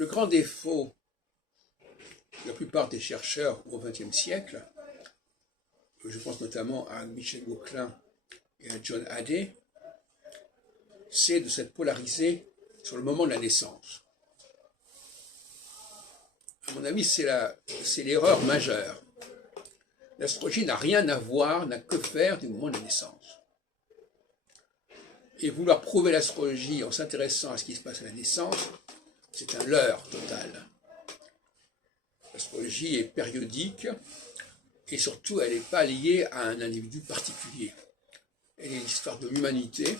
Le grand défaut de la plupart des chercheurs au XXe siècle, je pense notamment à Michel Gauquelin et à John Hadday, c'est de s'être polarisé sur le moment de la naissance. À mon avis, c'est l'erreur majeure. L'astrologie n'a rien à voir, n'a que faire du moment de la naissance. Et vouloir prouver l'astrologie en s'intéressant à ce qui se passe à la naissance, c'est un leurre total. L'astrologie est périodique et surtout elle n'est pas liée à un individu particulier. Elle est l'histoire de l'humanité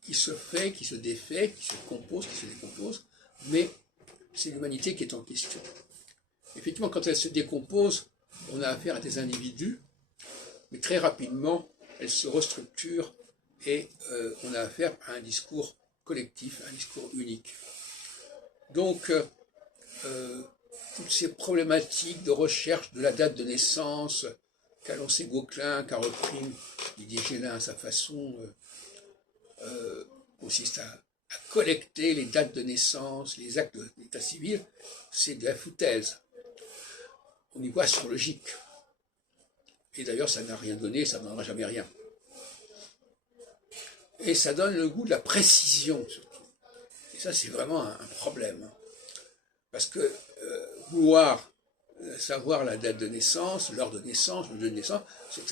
qui se fait, qui se défait, qui se compose, qui se décompose, mais c'est l'humanité qui est en question. Effectivement, quand elle se décompose, on a affaire à des individus, mais très rapidement, elle se restructure et on a affaire à un discours collectif, un discours unique. Donc, toutes ces problématiques de recherche de la date de naissance, qu'a lancé Gauquelin, qu'a repris Didier Gélin à sa façon, consiste à collecter les dates de naissance, les actes d'état civil, c'est de la foutaise au niveau astrologique. Et d'ailleurs, ça n'a rien donné, ça ne donnera jamais rien. Et ça donne le goût de la précision, surtout. Et ça, c'est vraiment un problème. Parce que vouloir savoir la date de naissance, l'heure de naissance, le lieu de naissance, c'est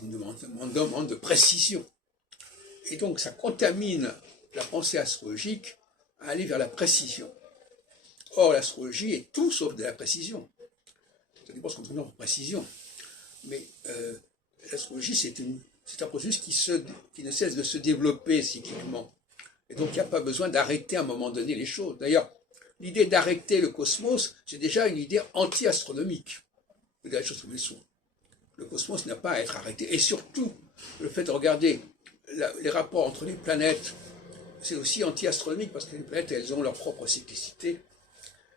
une demande de précision. Et donc, ça contamine la pensée astrologique à aller vers la précision. Or, l'astrologie est tout sauf de la précision. Ça dépend ce qu'on entend par précision. Mais l'astrologie, c'est un processus qui ne cesse de se développer cycliquement. Et donc, il n'y a pas besoin d'arrêter à un moment donné les choses. D'ailleurs, l'idée d'arrêter le cosmos, c'est déjà une idée anti-astronomique. Les choses comme elles sont. Le cosmos n'a pas à être arrêté. Et surtout, le fait de regarder les rapports entre les planètes, c'est aussi anti-astronomique parce que les planètes, elles ont leur propre cyclicité.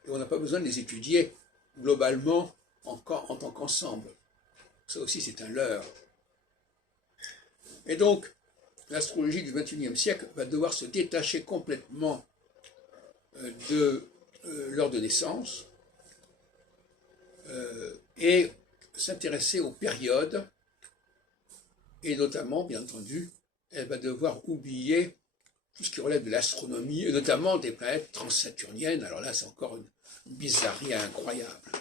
Et on n'a pas besoin de les étudier globalement en tant qu'ensemble. Ça aussi, c'est un leurre. Et donc, l'astrologie du XXIe siècle va devoir se détacher complètement de l'heure de naissance et s'intéresser aux périodes, et notamment, bien entendu, elle va devoir oublier tout ce qui relève de l'astronomie, et notamment des planètes transsaturniennes. Alors là, c'est encore une bizarrerie incroyable.